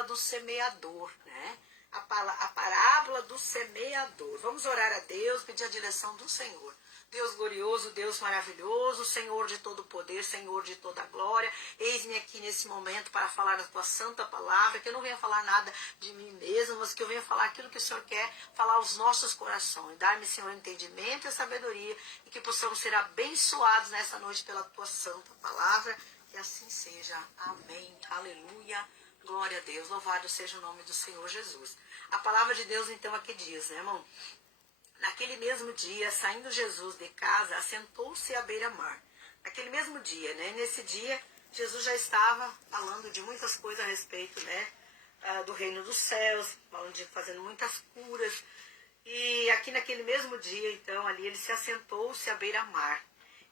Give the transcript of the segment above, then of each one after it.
parábola do semeador, né? A parábola do semeador. Vamos orar a Deus, pedir a direção do Senhor. Deus glorioso, Deus maravilhoso, Senhor de todo poder, Senhor de toda glória, eis-me aqui nesse momento para falar a tua santa palavra, que eu não venha falar nada de mim mesmo, mas que eu venha falar aquilo que o Senhor quer falar aos nossos corações. Dar-me, Senhor, entendimento e sabedoria, e que possamos ser abençoados nessa noite pela tua santa palavra, que assim seja. Amém. Aleluia. Glória a Deus. Louvado seja o nome do Senhor Jesus. A palavra de Deus, então, aqui diz, né, irmão? Naquele mesmo dia, saindo Jesus de casa, assentou-se à beira-mar. Naquele mesmo dia, né? Nesse dia, Jesus já estava falando de muitas coisas a respeito, né? Do reino dos céus, fazendo muitas curas. E aqui naquele mesmo dia, então, ali ele se assentou-se à beira-mar.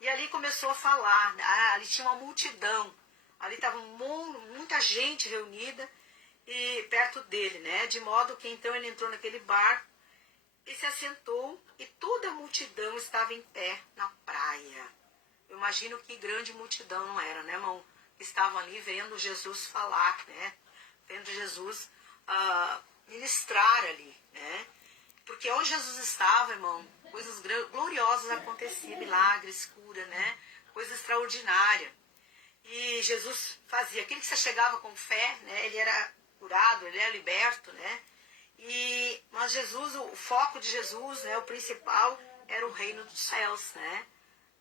E ali começou a falar, ali tinha uma multidão. Ali estava muita gente reunida e perto dele, né? De modo que então ele entrou naquele barco e se assentou, e toda a multidão estava em pé na praia. Eu imagino que grande multidão não era, né, irmão? Estavam ali vendo Jesus falar, né? Vendo Jesus ministrar ali, né? Porque onde Jesus estava, irmão, coisas gloriosas aconteciam, milagres, cura, né? Coisa extraordinária. E Jesus fazia aquilo que você chegava com fé, né? Ele era curado, ele era liberto, né? Mas Jesus, o foco de Jesus, né, o principal, era o reino dos céus, né?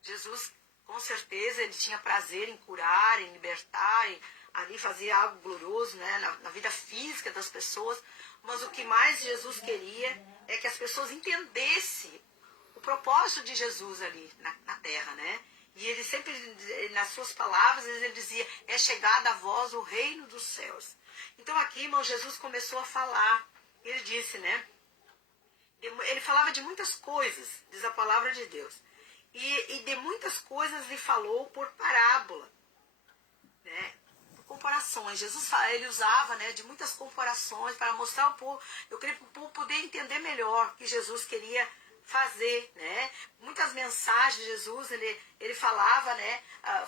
Jesus, com certeza, ele tinha prazer em curar, em libertar, ali fazia algo glorioso, né, na vida física das pessoas. Mas o que mais Jesus queria é que as pessoas entendessem o propósito de Jesus ali na terra, né? E ele sempre, nas suas palavras, ele dizia, é chegado a vós o reino dos céus. Então aqui, irmão, Jesus começou a falar. Ele disse, né? Ele falava de muitas coisas, diz a palavra de Deus. E de muitas coisas ele falou por parábola, né? Por comparações. Jesus, ele usava, né, de muitas comparações para mostrar ao povo, eu creio, para o povo poder entender melhor o que Jesus queria fazer, né? Muitas mensagens de Jesus, ele falava, né,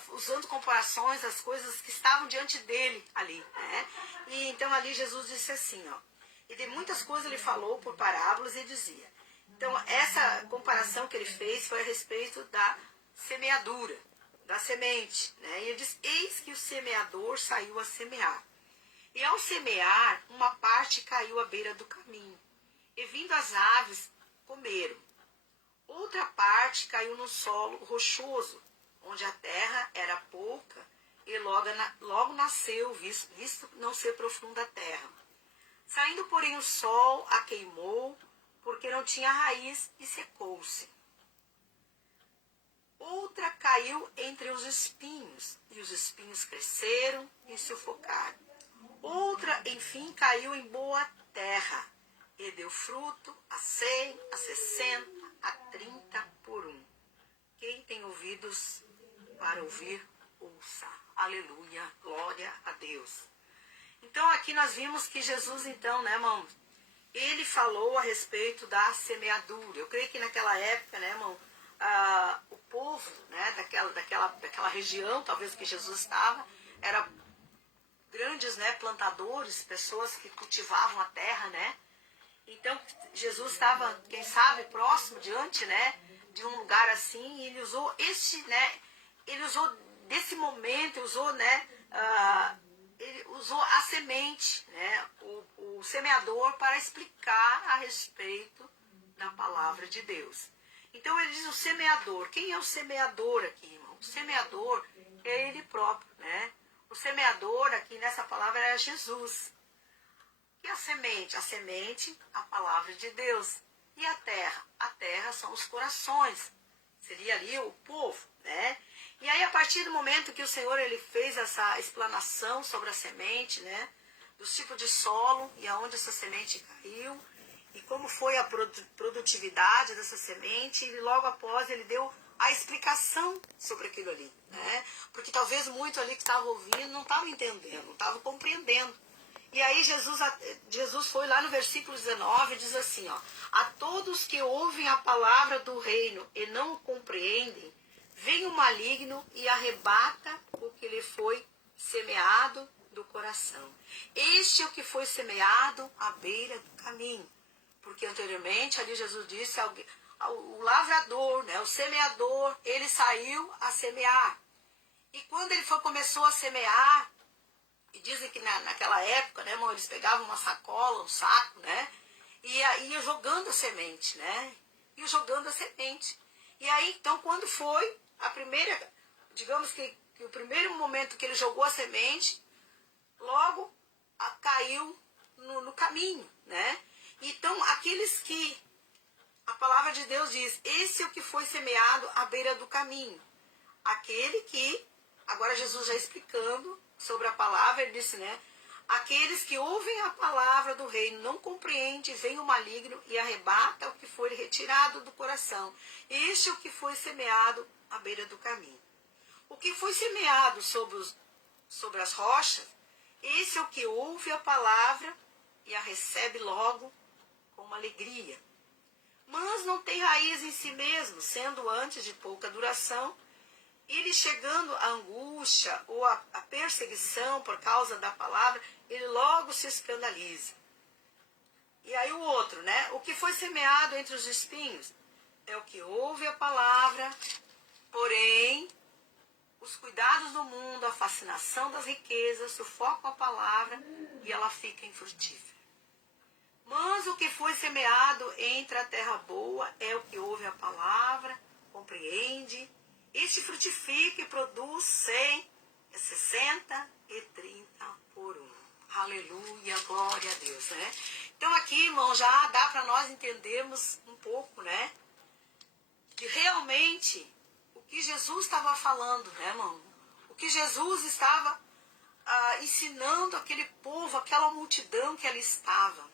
usando comparações, as coisas que estavam diante dele ali, né? E então ali Jesus disse assim, ó, e de muitas coisas ele falou por parábolas e dizia. Então, essa comparação que ele fez foi a respeito da semeadura, da semente, né? E ele diz, eis que o semeador saiu a semear. E ao semear, uma parte caiu à beira do caminho. E vindo as aves, comeram. Outra parte caiu no solo rochoso, onde a terra era pouca, e logo nasceu, visto não ser profunda a terra. Saindo, porém, o sol a queimou, porque não tinha raiz, e secou-se. Outra caiu entre os espinhos, e os espinhos cresceram e sufocaram. Outra, enfim, caiu em boa terra, e deu fruto a 100, a 60, a 30 por um. Quem tem ouvidos para ouvir, ouça. Aleluia, glória a Deus. Então aqui nós vimos que Jesus, então, né, irmão, ele falou a respeito da semeadura. Eu creio que naquela época, né, irmão, o povo, né, daquela região, talvez que Jesus estava, era grandes, né, plantadores, pessoas que cultivavam a terra, né? Então Jesus estava, quem sabe, próximo, diante, né, de um lugar assim, e ele usou ele usou desse momento, ele usou a semente, né, o semeador, para explicar a respeito da palavra de Deus. Então ele diz o semeador. Quem é o semeador aqui, irmão? O semeador é ele próprio, né? O semeador aqui nessa palavra é Jesus. E a semente? A semente, a palavra de Deus. E a terra? A terra são os corações. Seria ali o povo, né? E aí, a partir do momento que o Senhor ele fez essa explanação sobre a semente, né? Dos tipos de solo e aonde essa semente caiu, e como foi a produtividade dessa semente, e logo após ele deu a explicação sobre aquilo ali, né? Porque talvez muito ali que estava ouvindo não estava entendendo, não estava compreendendo. E aí Jesus foi lá no versículo 19 e diz assim, ó, a todos que ouvem a palavra do reino e não o compreendem, vem o maligno e arrebata o que lhe foi semeado do coração. Este é o que foi semeado à beira do caminho. Porque anteriormente ali Jesus disse, o lavrador, né, o semeador, ele saiu a semear. E quando ele começou a semear, e dizem que naquela época, né, irmão, eles pegavam uma sacola, um saco, né, e ia jogando a semente, né, ia jogando a semente. E aí, então, quando foi a primeira, digamos que o primeiro momento que ele jogou a semente, logo caiu no caminho, né. Então, aqueles que, a palavra de Deus diz, esse é o que foi semeado à beira do caminho. Aquele que, agora Jesus já explicando sobre a palavra, ele disse, né? Aqueles que ouvem a palavra do reino não compreendem, vem o maligno e arrebata o que foi retirado do coração. Este é o que foi semeado à beira do caminho. O que foi semeado sobre as rochas, esse é o que ouve a palavra e a recebe logo com uma alegria. Mas não tem raiz em si mesmo, sendo antes de pouca duração, ele chegando à angústia ou à perseguição por causa da palavra, ele logo se escandaliza. E aí o outro, né? O que foi semeado entre os espinhos é o que ouve a palavra, porém, os cuidados do mundo, a fascinação das riquezas, sufocam a palavra e ela fica infrutífera. Mas o que foi semeado entre a terra boa é o que ouve a palavra, compreende, este frutifica e produz 100, 60 e 30 por um. Aleluia, glória a Deus, né? Então aqui, irmão, já dá para nós entendermos um pouco, né? De realmente o que Jesus estava falando, né, irmão? O que Jesus estava ensinando aquele povo, aquela multidão que ali estava.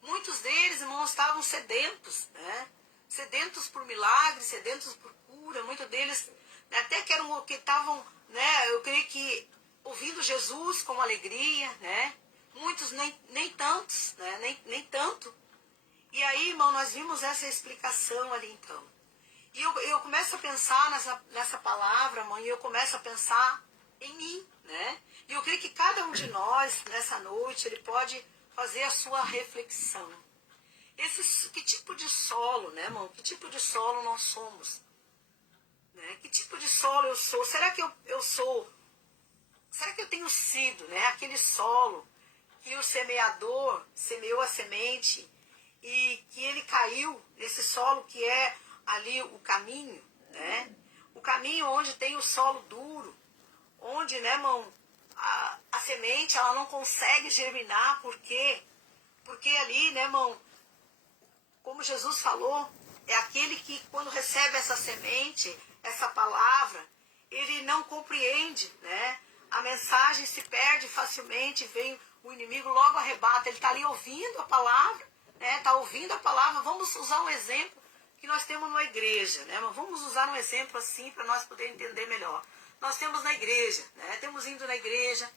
Muitos deles, irmãos, estavam sedentos, né? Sedentos por milagres, sedentos por cura. Muitos deles, né, até que estavam, né? Eu creio que ouvindo Jesus com alegria, né? Muitos nem tantos, né? Nem tanto. E aí, irmão, nós vimos essa explicação ali então. E eu começo a pensar nessa palavra, mãe, e eu começo a pensar em mim, né? E eu creio que cada um de nós, nessa noite, ele pode fazer a sua reflexão. Que tipo de solo, né, irmão? Que tipo de solo nós somos? Né? Que tipo de solo eu sou? Será que eu sou? Será que eu tenho sido, né? Aquele solo que o semeador semeou a semente e que ele caiu nesse solo que é ali o caminho, né? O caminho onde tem o solo duro, onde, né, irmão, a semente ela não consegue germinar, por quê? Porque ali, né, irmão, como Jesus falou, é aquele que quando recebe essa semente, essa palavra, ele não compreende, né? A mensagem se perde facilmente, vem o inimigo, logo arrebata. Ele está ali ouvindo a palavra, né? Está ouvindo a palavra. Vamos usar um exemplo que nós temos na igreja, né? Mas vamos usar um exemplo assim para nós podermos entender melhor. Nós temos na igreja, né? Temos indo na igreja,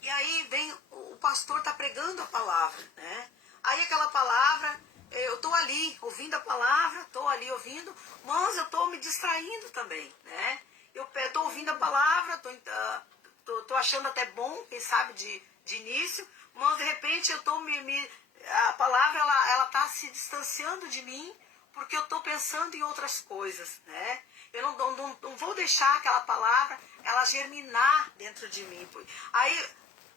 e aí vem o pastor está pregando a palavra, né? Aí aquela palavra, eu estou ali ouvindo a palavra, estou ali ouvindo, mas eu estou me distraindo também, né? Eu estou ouvindo a palavra, estou achando até bom, quem sabe de início, mas de repente eu estou a palavra ela está se distanciando de mim, porque eu estou pensando em outras coisas, né? Eu não vou deixar aquela palavra ela germinar dentro de mim. Aí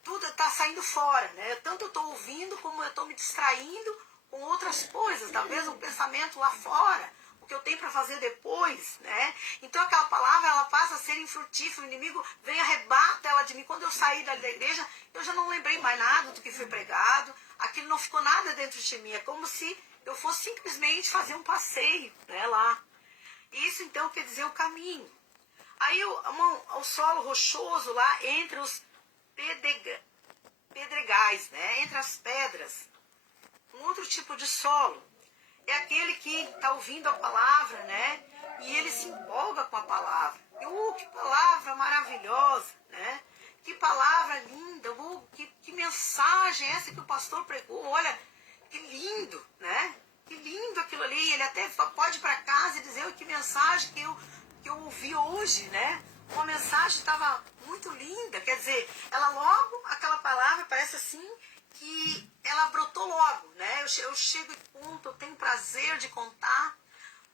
tudo está saindo fora, né? Tanto eu estou ouvindo como eu estou me distraindo com outras coisas, talvez um pensamento lá fora, o que eu tenho para fazer depois, né? Então aquela palavra ela passa a ser infrutífera, o inimigo vem arrebata ela de mim. Quando eu saí da igreja, eu já não lembrei mais nada do que foi pregado, aquilo não ficou nada dentro de mim, é como se eu fosse simplesmente fazer um passeio, né, lá. Isso então quer dizer o caminho. Aí o solo rochoso lá entre os pedregais, né, entre as pedras, um outro tipo de solo. É aquele que está ouvindo a palavra, né, e ele se empolga com a palavra. E, que palavra maravilhosa, né? Que palavra linda, que mensagem essa que o pastor pregou, olha, que lindo, né? Que lindo aquilo ali. Ele até pode ir para casa e dizer que mensagem que eu ouvi hoje, né? Uma mensagem estava muito muito linda. Quer dizer, ela logo, aquela palavra parece assim que ela brotou logo, né? Eu chego e conto, eu tenho prazer de contar,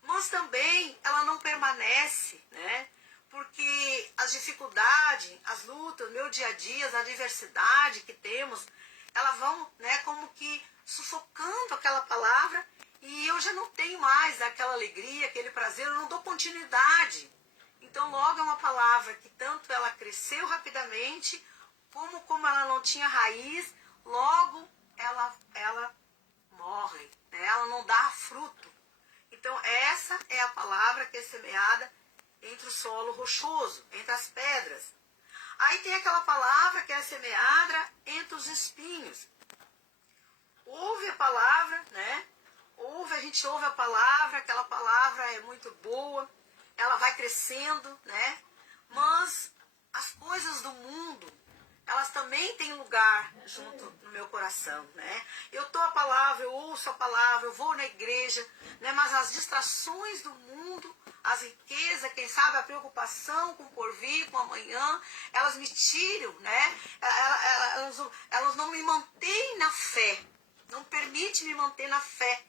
mas também ela não permanece, né? Porque as dificuldades, as lutas, o meu dia a dia, as adversidades que temos, elas vão, né, como que sufocando aquela palavra, e eu já não tenho mais aquela alegria, aquele prazer, eu não dou continuidade. Então logo é uma palavra que tanto ela cresceu rapidamente, como ela não tinha raiz, logo ela morre, né? Ela não dá fruto. Então essa é a palavra que é semeada entre o solo rochoso, entre as pedras. Aí tem aquela palavra que é semeada entre os espinhos. Ouve a palavra, né? A gente ouve a palavra, aquela palavra é muito boa, ela vai crescendo, né? Mas as coisas do mundo, elas também têm lugar junto no meu coração, né? Eu dou a palavra, eu ouço a palavra, eu vou na igreja, né? Mas as distrações do mundo, as riquezas, quem sabe a preocupação com o porvir, com o amanhã, elas me tiram, né? Elas não me mantêm na fé, não permitem me manter na fé.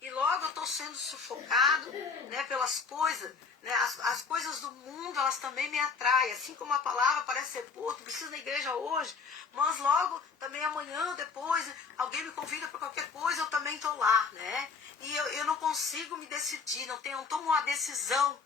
E logo eu estou sendo sufocado, né, pelas coisas, né, as coisas do mundo, elas também me atraem, assim como a palavra parece ser boa, tu precisa ir na igreja hoje, mas logo, também amanhã, depois, alguém me convida para qualquer coisa, eu também estou lá, né, e eu não consigo me decidir, não tomo uma decisão.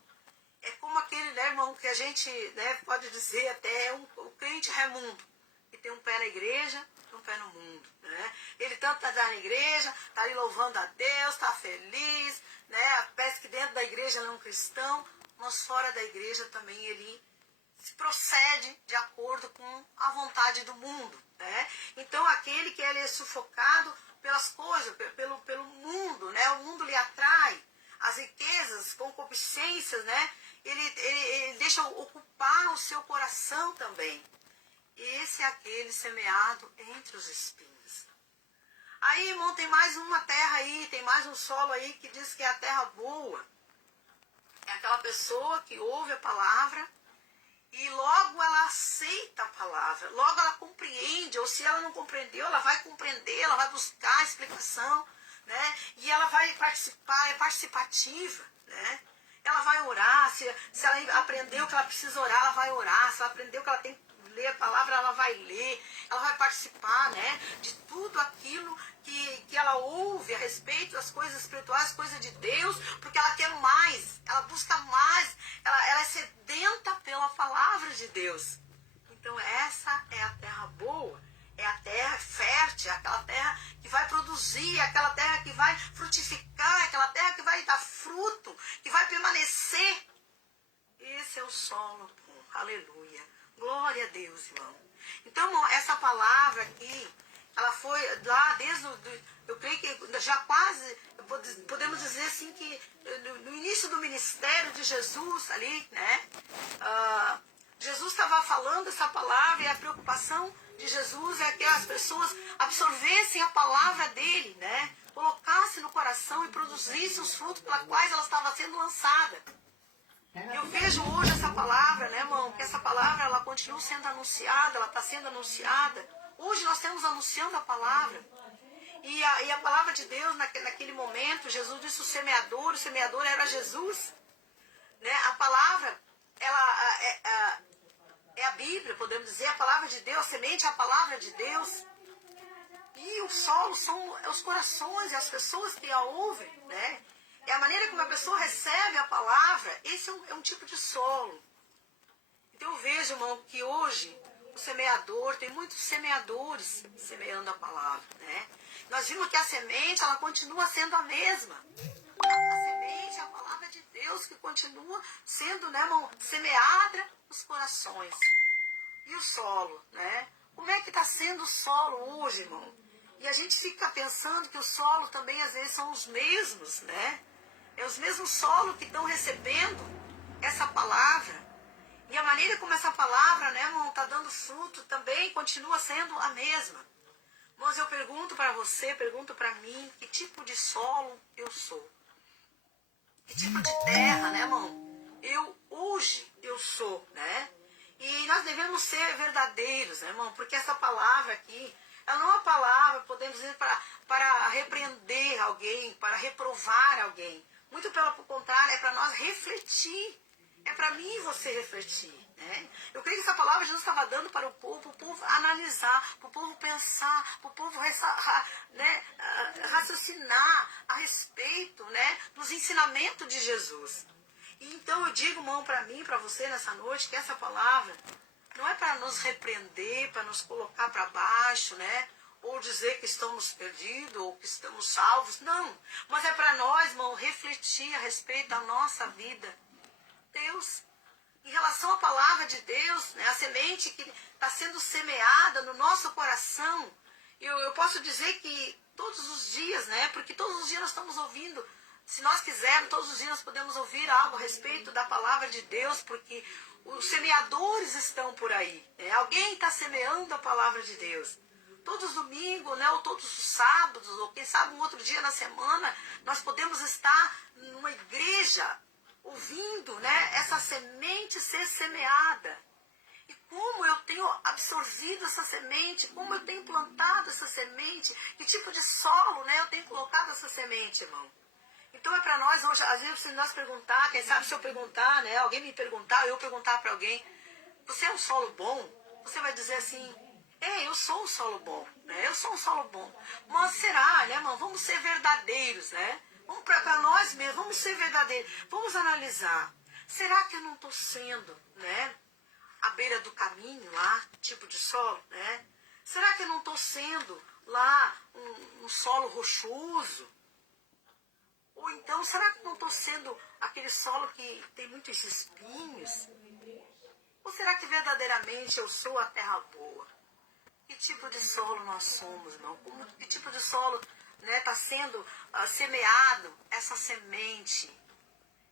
É como aquele, né, irmão, que a gente, né, pode dizer até o crente Raimundo, que tem um pé na igreja, um pé no mundo, né? Ele tanto está na igreja, está ali louvando a Deus, está feliz, né? Parece que dentro da igreja ele é um cristão, mas fora da igreja também ele se procede de acordo com a vontade do mundo, né? Então aquele que ele é sufocado pelas coisas, pelo mundo, né? O mundo lhe atrai, as riquezas, concupiscências, né? Ele deixa ocupar o seu coração também. Esse é aquele semeado entre os espinhos. Aí, irmão, tem mais uma terra aí, tem mais um solo aí que diz que é a terra boa. É aquela pessoa que ouve a palavra e logo ela aceita a palavra, logo ela compreende, ou se ela não compreendeu, ela vai compreender, ela vai buscar a explicação, né? E ela vai participar, é participativa, né? Ela vai orar, se ela aprendeu que ela precisa orar, ela vai orar, se ela aprendeu que ela tem que ler a palavra, ela vai ler, ela vai participar, né, de tudo aquilo que ela ouve a respeito das coisas espirituais, coisas de Deus, porque ela quer mais, ela busca mais, ela é sedenta pela palavra de Deus. Então essa é a terra boa, é a terra fértil, é aquela terra que vai produzir, é aquela terra que vai frutificar, é aquela terra que vai dar fruto, que vai permanecer. Esse é o solo bom, aleluia. Glória a Deus, irmão. Então, essa palavra aqui, ela foi lá desde eu creio que já quase, podemos dizer assim que no início do ministério de Jesus ali, né? Jesus estava falando essa palavra e a preocupação de Jesus é que as pessoas absorvessem a palavra dele, né? Colocassem no coração e produzissem os frutos pelos quais ela estava sendo lançada. Eu vejo hoje essa palavra, né, irmão, que essa palavra, ela continua sendo anunciada, ela está sendo anunciada. Hoje nós estamos anunciando a palavra. E a palavra de Deus, naquele momento, Jesus disse o semeador era Jesus. Né? A palavra, ela é a Bíblia, podemos dizer, a palavra de Deus, a semente é a palavra de Deus. E o solo são os corações e as pessoas que a ouvem, né? É a maneira como a pessoa recebe a palavra, esse é um tipo de solo. Então eu vejo, irmão, que hoje o semeador, tem muitos semeadores semeando a palavra, né? Nós vimos que a semente, ela continua sendo a mesma. A semente é a palavra de Deus que continua sendo, né, irmão, semeada nos corações. E o solo, né? Como é que está sendo o solo hoje, irmão? E a gente fica pensando que o solo também, às vezes, são os mesmos, né? É os mesmos solos que estão recebendo essa palavra. E a maneira como essa palavra, né, irmão, está dando fruto também continua sendo a mesma. Mas eu pergunto para você, pergunto para mim, que tipo de solo eu sou? Que tipo de terra, né, irmão? Hoje eu sou, né? E nós devemos ser verdadeiros, né, irmão? Porque essa palavra aqui, ela não é uma palavra, podemos dizer, para repreender alguém, para reprovar alguém. Muito pelo contrário, é para nós refletir. É para mim e você refletir. Né? Eu creio que essa palavra Jesus estava dando para o povo analisar, para o povo pensar, para o povo raciocinar a respeito, né, dos ensinamentos de Jesus. E então eu digo, irmão, para mim, para você nessa noite, que essa palavra não é para nos repreender, para nos colocar para baixo, né? Ou dizer que estamos perdidos, ou que estamos salvos. Não, mas é para nós, irmão, refletir a respeito da nossa vida. Deus, em relação à palavra de Deus, né, a semente que está sendo semeada no nosso coração, eu posso dizer que todos os dias, né, porque todos os dias nós estamos ouvindo, se nós quisermos, todos os dias nós podemos ouvir algo a respeito da palavra de Deus, porque os semeadores estão por aí, né, alguém está semeando a palavra de Deus. Todos os domingos, né, ou todos os sábados, ou quem sabe um outro dia na semana, nós podemos estar numa igreja ouvindo, né, essa semente ser semeada. E como eu tenho absorvido essa semente, como eu tenho plantado essa semente, que tipo de solo, né, eu tenho colocado essa semente, irmão. Então é para nós hoje, às vezes se nós perguntar, quem sabe se eu perguntar, né, alguém me perguntar, eu perguntar para alguém, você é um solo bom? Você vai dizer assim, eu sou um solo bom, né, eu sou um solo bom. Mas será, né, irmão, vamos ser verdadeiros, né? Vamos para nós mesmos, vamos ser verdadeiros, vamos analisar. Será que eu não estou sendo, né, à beira do caminho lá, tipo de solo, né? Será que eu não estou sendo lá um solo rochoso? Ou então, será que eu não estou sendo aquele solo que tem muitos espinhos? Ou será que verdadeiramente eu sou a terra boa? Que tipo de solo nós somos, irmão? Que tipo de solo está sendo semeado essa semente?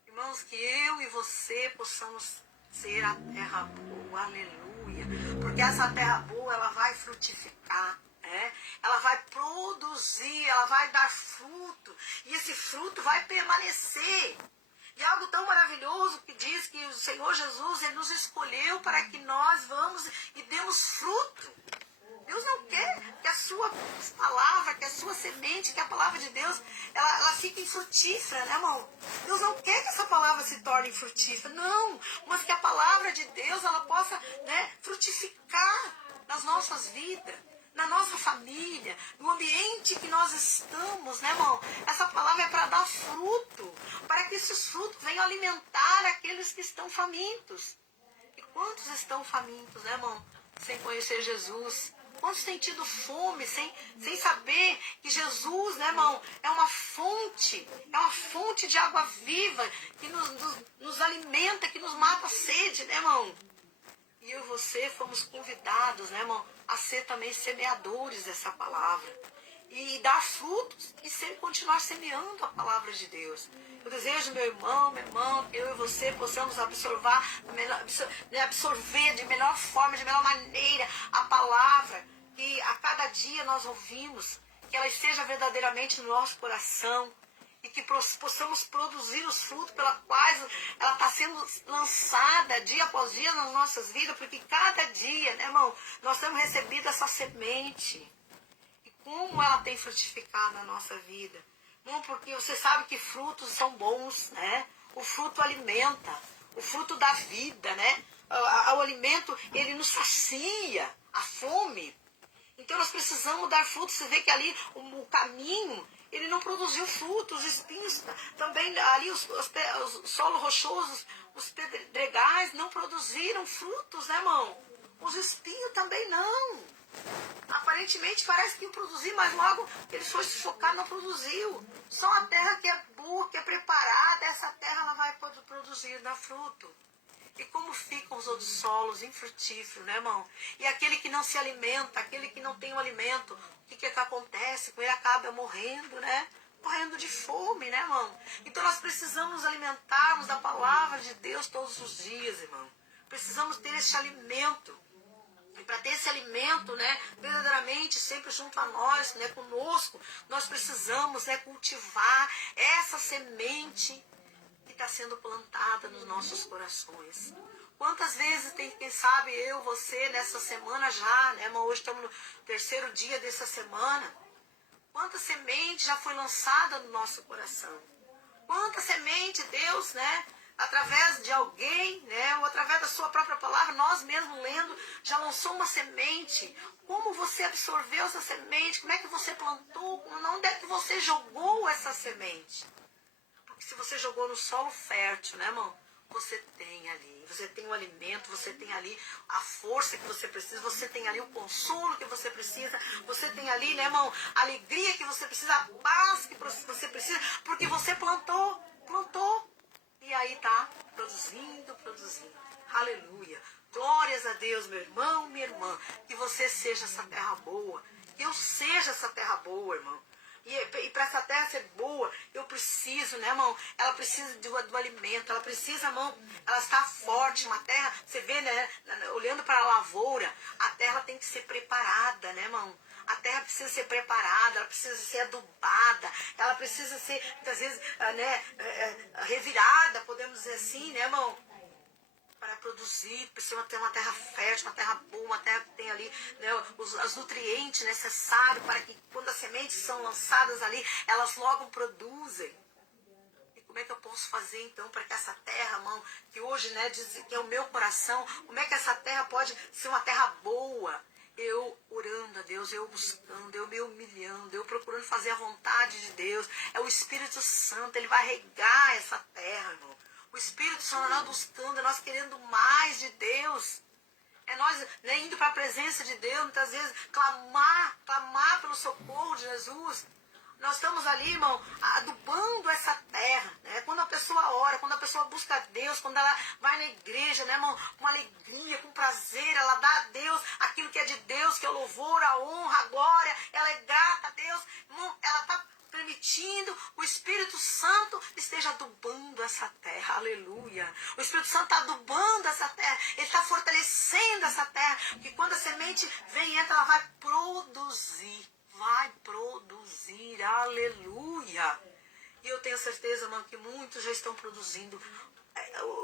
Irmãos, que eu e você possamos ser a terra boa, aleluia. Porque essa terra boa, ela vai frutificar, né? Ela vai produzir, ela vai dar fruto. E esse fruto vai permanecer. E algo tão maravilhoso que diz que o Senhor Jesus, Ele nos escolheu para que nós vamos e demos fruto. Deus não quer que a sua palavra, que a sua semente, que a palavra de Deus, ela fique infrutífera, né, irmão? Deus não quer que essa palavra se torne infrutífera, não. Mas que a palavra de Deus, ela possa, né, frutificar nas nossas vidas, na nossa família, no ambiente que nós estamos, né, irmão? Essa palavra é para dar fruto, para que esses frutos venham alimentar aqueles que estão famintos. E quantos estão famintos, né, irmão? Sem conhecer Jesus. Quantos têm tido fome, sem saber que Jesus, né, irmão, é uma fonte de água viva, que nos alimenta, que nos mata a sede, né, irmão? E eu e você fomos convidados, né, irmão, a ser também semeadores dessa palavra. E dar frutos e sempre continuar semeando a palavra de Deus. Eu desejo, meu irmão, minha irmã, que eu e você possamos absorver de melhor forma, de melhor maneira a palavra que a cada dia nós ouvimos, que ela esteja verdadeiramente no nosso coração e que possamos produzir os frutos pelos quais ela está sendo lançada dia após dia nas nossas vidas, porque cada dia, né, irmão, nós temos recebido essa semente. Como ela tem frutificado na nossa vida. Não, porque você sabe que frutos são bons, né? O fruto alimenta, o fruto da vida, né? O alimento, ele nos sacia a fome. Então nós precisamos dar frutos. Você vê que ali o caminho, ele não produziu frutos, os espinhos também, ali os solos rochosos, os pedregais não produziram frutos, né, irmão? Os espinhos também não. Aparentemente parece que ia produzir, mas logo ele foi sufocar, não produziu. Só a terra que é boa, que é preparada, essa terra ela vai produzir, dar fruto. E como ficam os outros solos infrutíferos, né, irmão? E aquele que não se alimenta, aquele que não tem o alimento, o que acontece? Com ele acaba morrendo, né? Morrendo de fome, né, irmão? Então nós precisamos nos alimentarmos da palavra de Deus todos os dias, irmão. Precisamos ter esse alimento. E para ter esse alimento, né, verdadeiramente, sempre junto a nós, né, conosco, nós precisamos, né, cultivar essa semente que está sendo plantada nos nossos corações. Quantas vezes tem, quem sabe, eu, você, nessa semana já, né, irmão? Hoje estamos no terceiro dia dessa semana. Quanta semente já foi lançada no nosso coração. Quanta semente Deus, né, através de alguém, né, ou através da sua própria palavra, nós mesmos lendo, já lançou uma semente. Como você absorveu essa semente? Como é que você plantou? Onde é que você jogou essa semente? Porque se você jogou no solo fértil, né, irmão? Você tem ali, você tem o alimento, você tem ali a força que você precisa, você tem ali o consolo que você precisa, você tem ali, né, irmão, a alegria que você precisa, a paz que você precisa, porque você plantou. E aí tá produzindo. Aleluia. Glórias a Deus, meu irmão, minha irmã, que você seja essa terra boa, que eu seja essa terra boa, irmão. E para essa terra ser boa, eu preciso, né, irmão? Ela precisa do alimento, ela precisa, irmão, ela está forte. Uma terra, você vê, né, olhando para a lavoura, a terra tem que ser preparada, né, irmão? A terra precisa ser preparada, ela precisa ser adubada, ela precisa ser, muitas vezes, né, revirada, podemos dizer assim, né, irmão? Para produzir, precisa ter uma terra fértil, uma terra boa, uma terra que tem ali, né, os nutrientes necessários para que quando as sementes são lançadas ali, elas logo produzem. E como é que eu posso fazer então para que essa terra, irmão, que hoje, né, diz que é o meu coração, como é que essa terra pode ser uma terra boa? Eu orando a Deus, eu buscando, eu me humilhando, eu procurando fazer a vontade de Deus. É o Espírito Santo, ele vai regar essa terra, irmão. O Espírito Santo, nós buscando, nós querendo mais de Deus. É nós, né, indo para a presença de Deus, muitas vezes clamar pelo socorro de Jesus. Nós estamos ali, irmão, adubando essa terra, né? Quando a pessoa ora, quando a pessoa busca Deus, quando ela vai na igreja, né, irmão, com alegria, com prazer, ela dá a Deus aquilo que é de Deus, que é o louvor, a honra, a glória, ela é grata a Deus, irmão, ela está permitindo o Espírito Santo esteja adubando essa terra, aleluia. O Espírito Santo está adubando essa terra, ele está fortalecendo essa terra, que quando a semente vem e entra, ela vai produzir, aleluia. E eu tenho certeza, irmão, que muitos já estão produzindo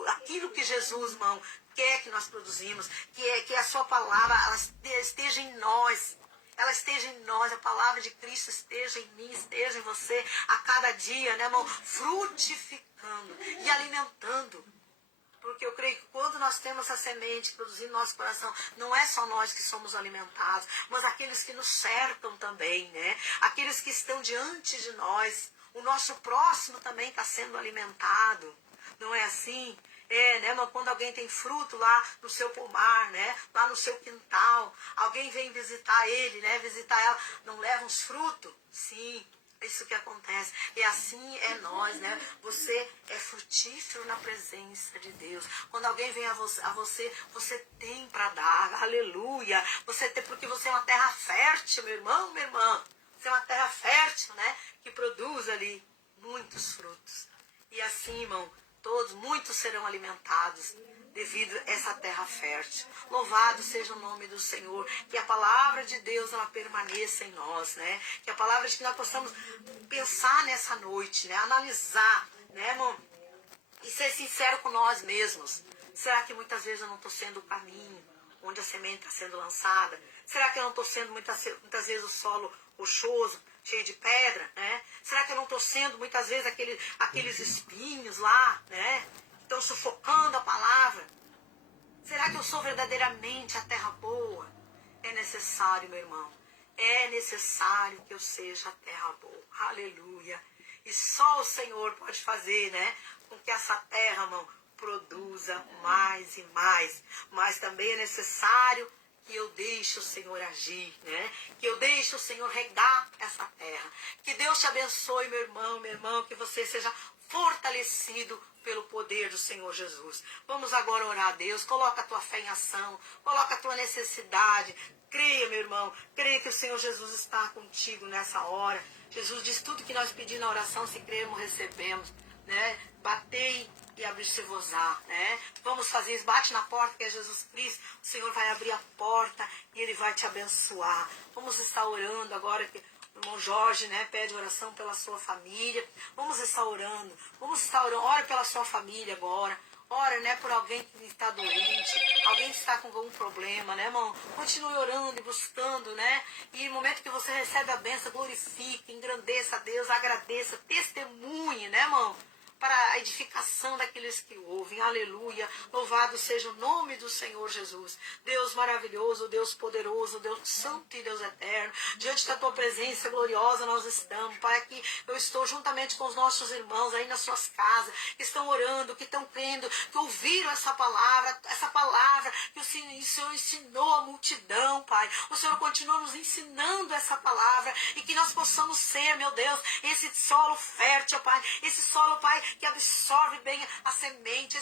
aquilo que Jesus, irmão, quer que nós produzimos, que a sua palavra ela esteja em nós. Ela esteja em nós, a palavra de Cristo esteja em mim, esteja em você, a cada dia, né, irmão? Frutificando e alimentando. Porque eu creio que quando nós temos essa semente produzindo no nosso coração, não é só nós que somos alimentados, mas aqueles que nos cercam também, né? Aqueles que estão diante de nós. O nosso próximo também está sendo alimentado. Não é assim? Né, mas quando alguém tem fruto lá no seu pomar, né, lá no seu quintal, alguém vem visitar ele, né, visitar ela, não leva uns frutos? Sim, é isso que acontece. E assim é nós, né? Você é frutífero na presença de Deus. Quando alguém vem a você, você tem para dar, aleluia. Você tem, porque você é uma terra fértil, meu irmão, minha irmã. Você é uma terra fértil, né, que produz ali muitos frutos. E assim, irmão, muitos serão alimentados devido a essa terra fértil. Louvado seja o nome do Senhor, que a palavra de Deus ela permaneça em nós, né? Que a palavra de que nós possamos pensar nessa noite, né? Analisar, né, irmão? E ser sincero com nós mesmos. Será que muitas vezes eu não estou sendo o caminho onde a semente está sendo lançada? Será que eu não estou sendo muitas vezes o solo rochoso, cheio de pedra, né? Será que eu não estou sendo muitas vezes aqueles espinhos lá, né? Que estão sufocando a palavra? Será que eu sou verdadeiramente a terra boa? É necessário, meu irmão. É necessário que eu seja a terra boa. Aleluia. E só o Senhor pode fazer, né? Com que essa terra, irmão, produza mais e mais. Mas também é necessário que eu deixe o Senhor agir, né? Que eu deixe o Senhor regar essa terra. Que Deus te abençoe, meu irmão, minha irmã, que você seja fortalecido pelo poder do Senhor Jesus. Vamos agora orar a Deus. Coloca a tua fé em ação, coloca a tua necessidade. Creia, meu irmão, creia que o Senhor Jesus está contigo nessa hora. Jesus diz: tudo que nós pedimos na oração, se cremos, recebemos, né? Batei e abrir-se-vos-á, né? Vamos fazer isso, bate na porta que é Jesus Cristo, o Senhor vai abrir a porta e Ele vai te abençoar. Vamos estar orando agora, que o irmão Jorge, né, pede oração pela sua família. Vamos estar orando, ore pela sua família agora, Ora, né, por alguém que está doente, alguém que está com algum problema, né, irmão? Continue orando e buscando, né? E no momento que você recebe a bênção, glorifique, engrandeça a Deus, agradeça, testemunhe, né, irmão? Para a edificação daqueles que ouvem. Aleluia. Louvado seja o nome do Senhor Jesus. Deus maravilhoso, Deus poderoso, Deus santo e Deus eterno. Diante da tua presença gloriosa nós estamos. Pai, aqui eu estou juntamente com os nossos irmãos aí nas suas casas, que estão orando, que estão crendo, que ouviram essa palavra que o Senhor ensinou à multidão, Pai. O Senhor continua nos ensinando essa palavra e que nós possamos ser, meu Deus, esse solo fértil, Pai. Esse solo, Pai, que absorve bem a semente,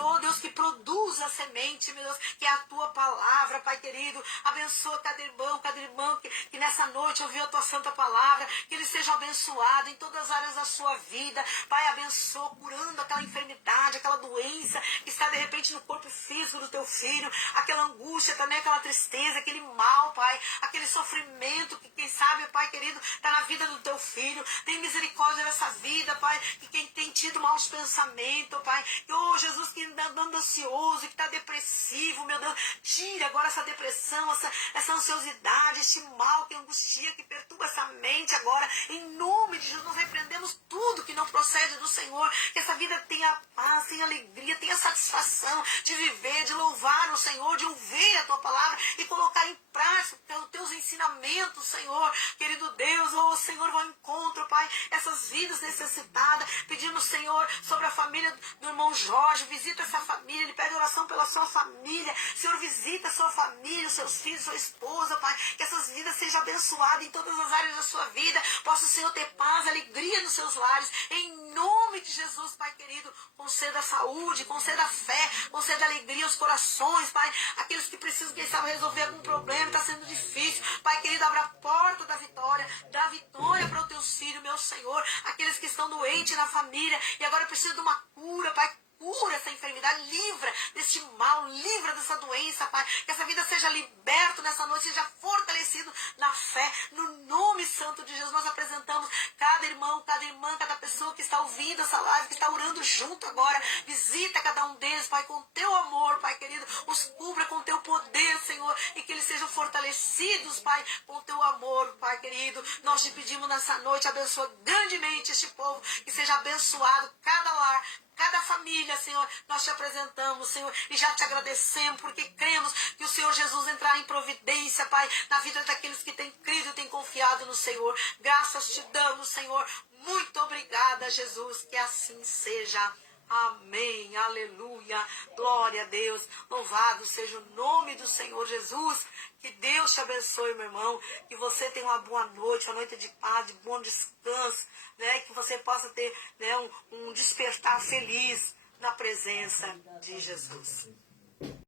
oh Deus, que produz a semente, meu Deus, que é a tua palavra, Pai querido. Abençoa cada irmão que nessa noite ouviu a tua santa palavra, que ele seja abençoado em todas as áreas da sua vida. Pai, abençoa, curando aquela enfermidade, aquela doença que está de repente no corpo físico do teu filho, aquela angústia também, aquela tristeza, aquele mal, Pai, aquele sofrimento que quem sabe, Pai querido, está na vida do teu filho. Tem misericórdia nessa vida, Pai, que quem tem tido maus pensamentos, Pai, oh Jesus, que está andando ansioso, que está depressivo, meu Deus, tira agora essa depressão, essa ansiosidade, esse mal que angustia, que perturba essa mente agora, em nome de Jesus. Nós repreendemos tudo que não procede do Senhor, que essa vida tenha paz, tenha alegria, tenha satisfação de viver, de louvar o Senhor, de ouvir a tua palavra e colocar em prática os teus ensinamentos, Senhor, querido Deus. Oh Senhor, vai ao encontro, Pai, essas vidas necessitadas. Pedimos, Senhor, sobre a família do irmão Jorge, visita essa família, ele pede oração pela sua família. Senhor, visita a sua família, os seus filhos, sua esposa, Pai, que essas vidas sejam abençoadas em todas as áreas da sua vida. Possa o Senhor ter paz, alegria nos seus lares, em nome de Jesus, Pai querido. Conceda saúde, conceda fé, conceda alegria aos corações, Pai, aqueles que precisam, quem sabe, resolver algum problema, está sendo difícil, Pai querido, abra a porta da vitória, dá vitória para os teus filhos, meu Senhor, aqueles que estão doentes na família e agora precisam de uma cura, Pai. Cura essa enfermidade, livra deste mal, livra dessa doença, Pai. Que essa vida seja liberta nessa noite, seja fortalecido na fé. No nome santo de Jesus, nós apresentamos cada irmão, cada irmã, cada pessoa que está ouvindo essa live, que está orando junto agora. Visita cada um deles, Pai, com teu amor, Pai querido. Os cubra com teu poder, Senhor, e que eles sejam fortalecidos, Pai, com teu amor, Pai querido. Nós te pedimos nessa noite, abençoa grandemente este povo, que seja abençoado cada lar, cada família, Senhor. Nós te apresentamos, Senhor, e já te agradecemos, porque cremos que o Senhor Jesus entrará em providência, Pai, na vida daqueles que têm crido e têm confiado no Senhor. Graças te damos, Senhor. Muito obrigada, Jesus, que assim seja. Amém, aleluia, glória a Deus, louvado seja o nome do Senhor Jesus. Que Deus te abençoe, meu irmão, que você tenha uma boa noite, uma noite de paz, de bom descanso, né? Que você possa ter, né, um despertar feliz na presença de Jesus.